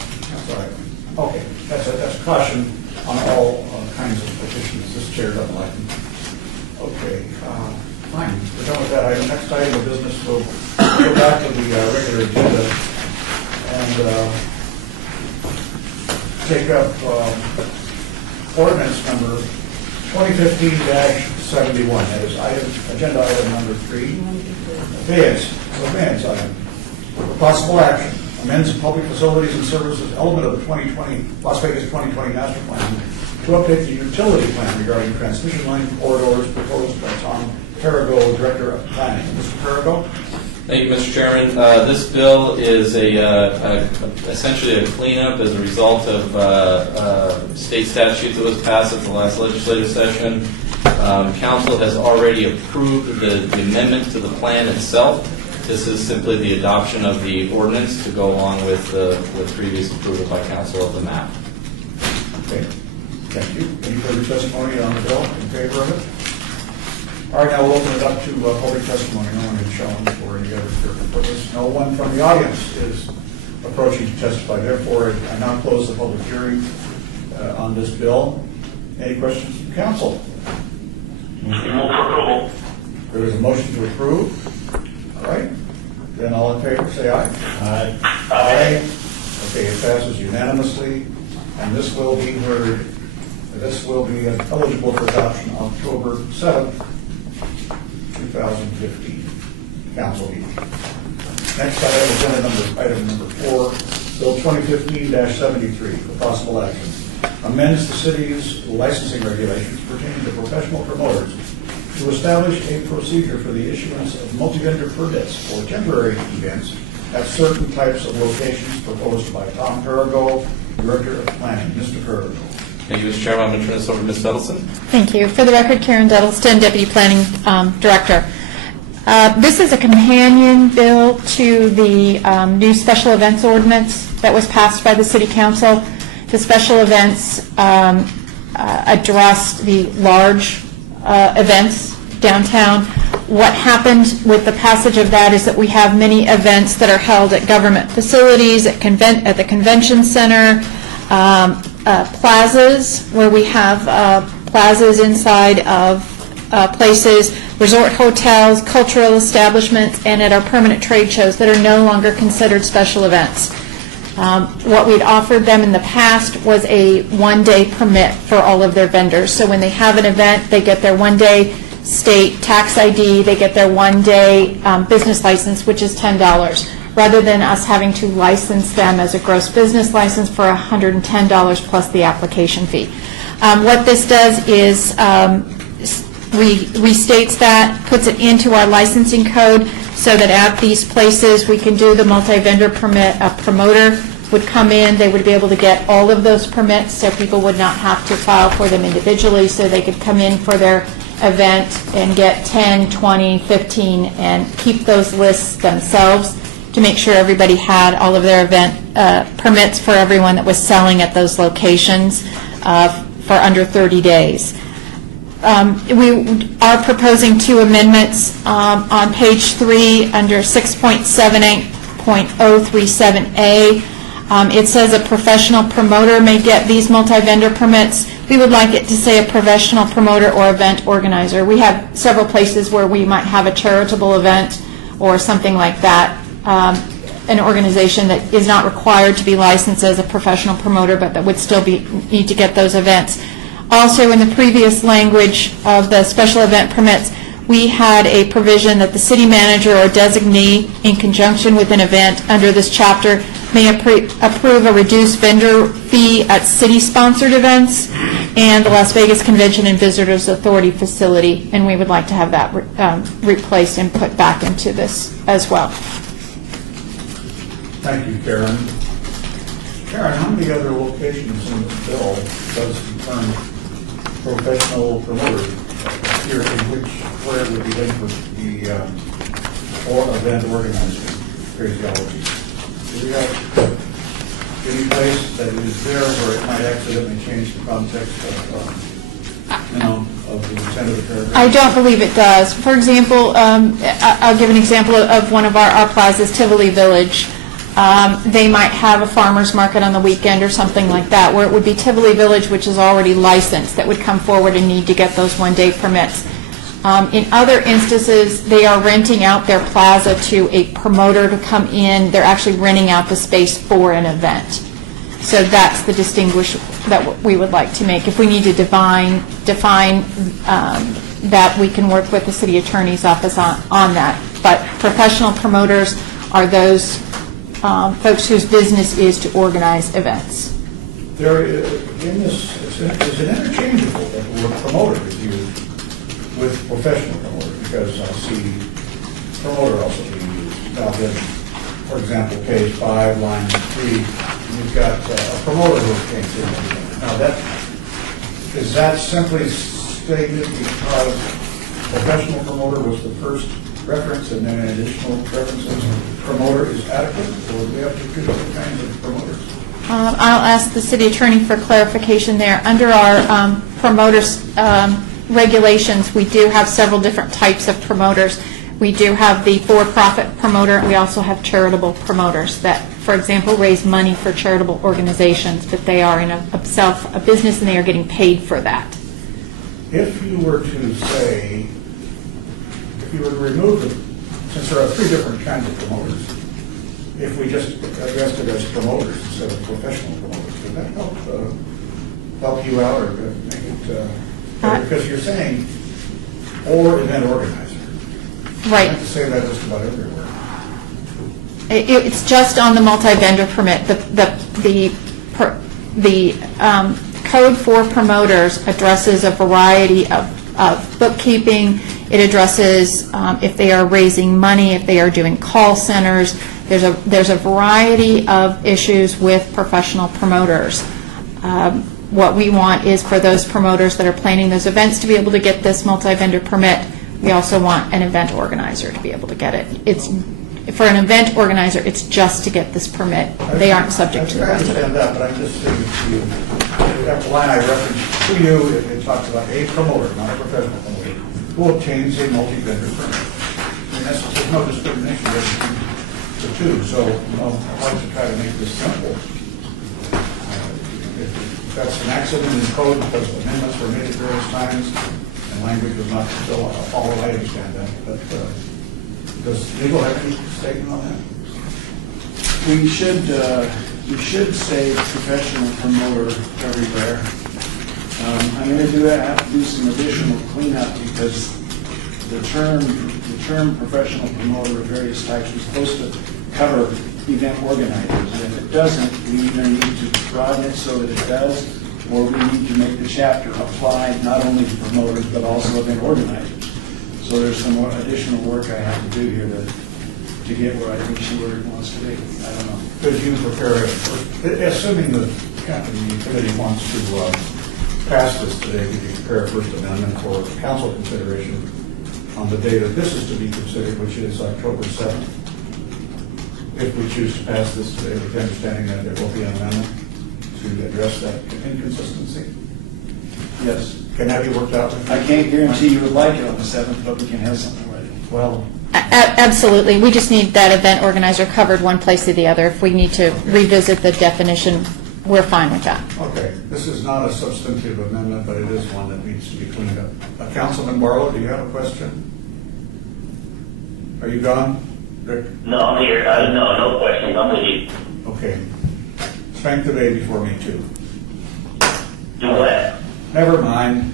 Okay, that's a caution on all kinds of petitions. This chair doesn't like them. Okay, fine. We're done with that item. Next item of business, we'll go back to the regular agenda and take up ordinance number 2015-71. That is agenda item number 3. Advance item. Possible action. Amends the public facilities and services element of the 2020 Las Vegas 2020 master plan to update the utility plan regarding transmission line corridors proposed by Tom Perigo, Director of Planning. Mr. Perigo? Thank you, Mr. Chairman. This bill is essentially a cleanup as a result of state statute that was passed at the last legislative session. Council has already approved the amendment to the plan itself. This is simply the adoption of the ordinance to go along with the previous approval by council of the map. Okay, thank you. Any further testimony on the bill in favor of it? All right, now we'll open it up to public testimony. No one has shown for any other purpose. No one from the audience is approaching to testify. Therefore, I now close the public hearing on this bill. Any questions from council? Move for approval. There is a motion to approve. All right. Then all in favor, say aye. Aye. Aye. Okay, it passes unanimously, and this will be heard. This will be eligible for adoption on October 7th, 2015. council meeting. Next item, item number 4, Bill 2015-73, for possible action. Amends the city's licensing regulations pertaining to professional promoters to establish a procedure for the issuance of multi-vendor permits for temporary events at certain types of locations, proposed by Tom Perigo, Director of Planning. Mr. Perigo. Thank you, Mr. Chairman. I'm going to turn this over to Ms. Duddleton. Thank you. For the record, Karen Duddleston, Deputy Planning Director. This is a companion bill to the new special events ordinance that was passed by the City Council. The special events addressed the large events downtown. What happened with the passage of that is that we have many events that are held at government facilities, at the convention center, plazas, where we have plazas inside of places, resort hotels, cultural establishments, and at our permanent trade shows that are no longer considered special events. What we'd offered them in the past was a one-day permit for all of their vendors. So when they have an event, they get their one-day state tax ID, they get their one-day business license, which is $10, rather than us having to license them as a gross business license for $110 plus the application fee. What this does is restates that, puts it into our licensing code so that at these places we can do the multi-vendor permit. A promoter would come in, they would be able to get all of those permits, so people would not have to file for them individually, so they could come in for their event and get 10, 20, 15, and keep those lists themselves to make sure everybody had all of their event permits for everyone that was selling at those locations for under 30 days. We are proposing 2 amendments on page 3 under 6.78.037A. It says a professional promoter may get these multi-vendor permits. We would like it to say a professional promoter or event organizer. We have several places where we might have a charitable event or something like that, an organization that is not required to be licensed as a professional promoter, but that would still need to get those events. Also, in the previous language of the special event permits, we had a provision that the city manager or designee, in conjunction with an event under this chapter, may approve a reduced vendor fee at city-sponsored events and the Las Vegas Convention and Visitors Authority facility, and we would like to have that replaced and put back into this as well. Thank you, Karen. Karen, how many other locations in this bill does the term professional promoter appear in where it would be linked with the or event organizer phraseology? Do we have any place that is there where it might accidentally change the context of the intent of the paragraph? I don't believe it does. For example, I'll give an example of one of our plazas, Tivoli Village. They might have a farmer's market on the weekend or something like that, where it would be Tivoli Village, which is already licensed, that would come forward and need to get those one-day permits. In other instances, they are renting out their plaza to a promoter to come in. They're actually renting out the space for an event. So that's the distinguish that we would like to make. If we need to define that, we can work with the city attorney's office on that. But professional promoters are those folks whose business is to organize events. There, in this, it's an interchangeable that the word promoter is used with professional promoter, because I see promoter also being used. Now then, for example, page 5, line 3, you've got a promoter who came in. Now is that simply stated because professional promoter was the first reference and then additional references? Promoter is adequate, or do we have two different kinds of promoters? I'll ask the city attorney for clarification there. Under our promoters regulations, we do have several different types of promoters. We do have the for-profit promoter. We also have charitable promoters that, for example, raise money for charitable organizations, but they are in a business and they are getting paid for that. If you were to say, if you were to remove the, since there are 3 different kinds of promoters, if we just addressed it as promoters instead of professional promoters, would that help you out or make it, because you're saying, or event organizer. Right. I have to say that just about everywhere. It's just on the multi-vendor permit. The code for promoters addresses a variety of bookkeeping. It addresses if they are raising money, if they are doing call centers. There's a variety of issues with professional promoters. What we want is for those promoters that are planning those events to be able to get this multi-vendor permit. We also want an event organizer to be able to get it. For an event organizer, it's just to get this permit. They aren't subject to the rest of I it. understand that, but I'm just saying to you, that line I referenced to you, it talks about a promoter, not a professional promoter, who obtains a multi-vendor permit. I mean, there's no discrimination between the two, so I'd like to try to make this simple. If that's an accident in code because amendments were made at various times and language was not fulfilled, although I understand that, but does legal have any statement on that? We should say professional promoter everywhere. I'm going to have to do some additional cleanup because the term professional promoter of various types is supposed to cover event organizers. And if it doesn't, we either need to broaden it so that it does, or we need to make the chapter apply not only to promoters but also event organizers. So there's some more additional work I have to do here to get where I think she wants to be. I don't know. Could you prepare it, assuming the committee wants to pass this today, could you prepare a first amendment for council consideration on the day that this is to be considered, which is October 7th? If we choose to pass this today, with the understanding that there will be an amendment to address that inconsistency? Yes. Can that be worked out? I can't guarantee you would like it on the 7th, but we can have something ready. Well, Absolutely. We just need that event organizer covered one place or the other. If we need to revisit the definition, we're fine with that. okay. This is not a substantive amendment, but it is one that needs to be cleaned up. Councilman Barlow, do you have a question? Are you gone, Rick? No, I'm here. No questions. I'm with you. Okay. Strength of A before me, too. Do what? Never mind.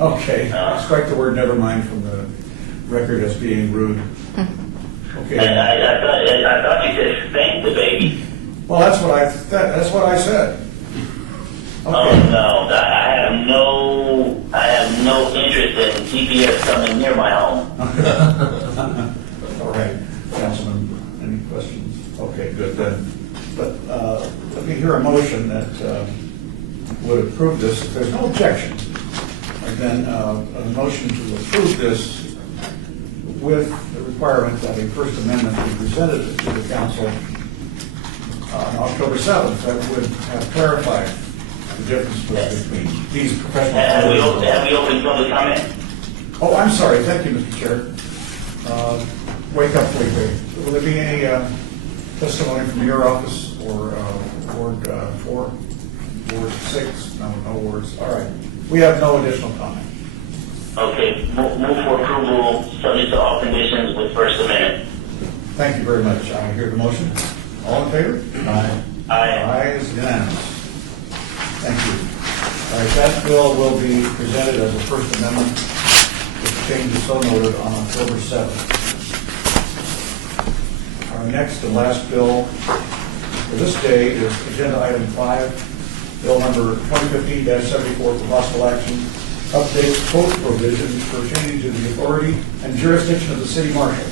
Okay. Strike the word never mind from the record as being rude. Okay. I thought you said spank the baby. Well, that's what I said. Oh Okay. no, I have no interest in GPS coming near my home. All right, Councilman, any questions? Okay, good then. But let me hear a motion that would approve this. If there's no objection, and then a motion to approve this with the requirement that a First Amendment be presented to the council on October 7th that would have clarified the difference between these professional. Have we opened public comment? Oh, I'm sorry. Thank you, Mr. Chair. Wake up, Felipe. Will there be any testimony from your office or Ward 4, Ward 6? No wards. All right. We have no additional comment. Okay, move for approval, subject to all conditions with First Amendment. Thank you very much. I hear the motion. All in favor? Aye. Aye. Aye is unanimous. Thank you. All right, that bill will be presented as a First Amendment with changes so noted on October 7th. Our next and last bill for this day is Agenda Item 5, Bill Number 2015-74 for possible action, updates code provisions pertaining to the authority and jurisdiction of the city marshal,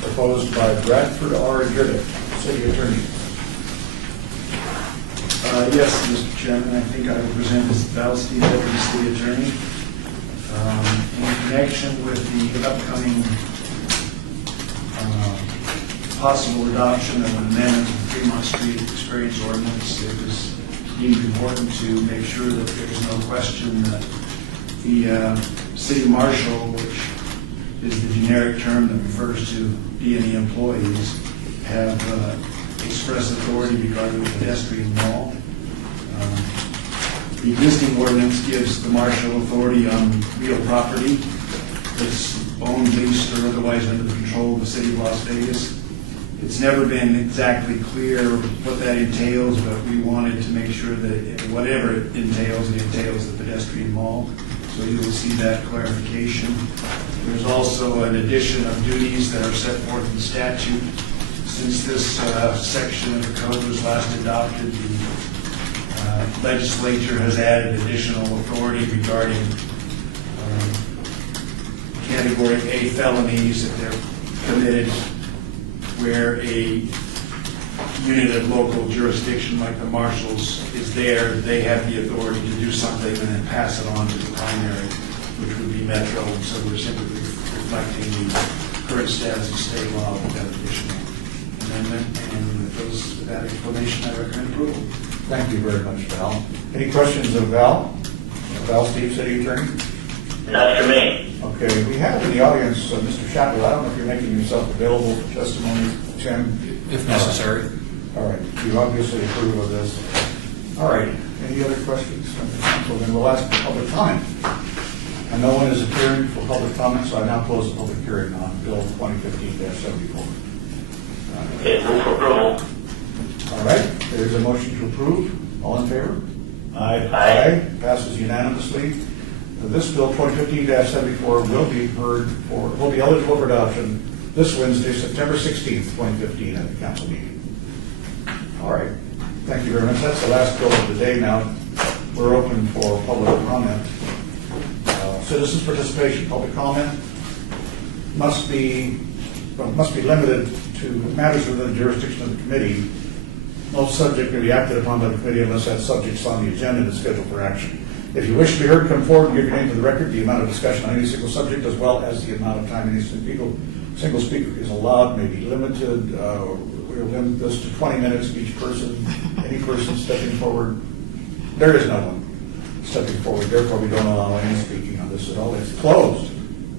proposed by Bradford R. Jurdick, City Attorney. Yes, Mr. Chairman, I think I will present as Valsteed, Deputy City Attorney. In connection with the upcoming possible adoption of an amendment to the Fremont Street Experience Ordinance, it was deemed important to make sure that there's no question that the city marshal, which is the generic term that refers to D&E employees, have express authority regarding the pedestrian wall. The existing ordinance gives the marshal authority on real property that's owned, leased, or otherwise under the control of the city of Las Vegas. It's never been exactly clear what that entails, but we wanted to make sure that whatever it entails the pedestrian mall. So you will see that clarification. There's also an addition of duties that are set forth in statute. Since this section of the code was last adopted, the legislature has added additional authority regarding Category A felonies if they're committed where a unit of local jurisdiction like the marshals is there, they have the authority to do something and then pass it on to the primary, which would be Metro. And so we're simply reflecting the current status of state law with that additional amendment. And with that explanation, I recommend approval. Thank you very much, Val. Any questions of Val? Val Steve, City Attorney? Not for me. Okay, we have in the audience Mr. Chappell. I don't know if you're making yourself available for testimony, Tim? If necessary. All right, you obviously approve of this. All right, any other questions from the council? Then we'll ask for public comment. And no one is appearing for public comment, so I now close the public hearing on Bill 2015-74. Okay, move for approval. All right, there is a motion to approve. All in favor? Aye. Aye. Passes unanimously. This bill, 2015-74, will be eligible for adoption this Wednesday, September 16th, 2015, at the council meeting. All right. Thank you very much. That's the last bill of the day now. We're open for public comment. Citizens participation. Public comment must be limited to matters within the jurisdiction of the committee. No subject may be acted upon by the committee unless that subject's on the agenda and is scheduled for action. If you wish to be heard, come forward and give your name to the record. The amount of discussion on any single subject, as well as the amount of time any single speaker is allowed, may be limited. We'll limit this to 20 minutes each person. Any person stepping forward, there is no one stepping forward. Therefore, we don't allow any speaking on this at all. It's closed.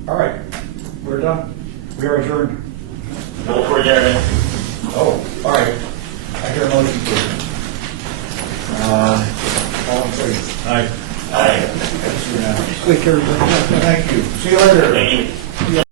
All right, we're done. We are adjourned. Move for adjournment. Oh, all right. I hear a motion for adjournment. All in favor? Aye. Aye. That's unanimous. Quick, everybody. Thank you. See you later. Thank you.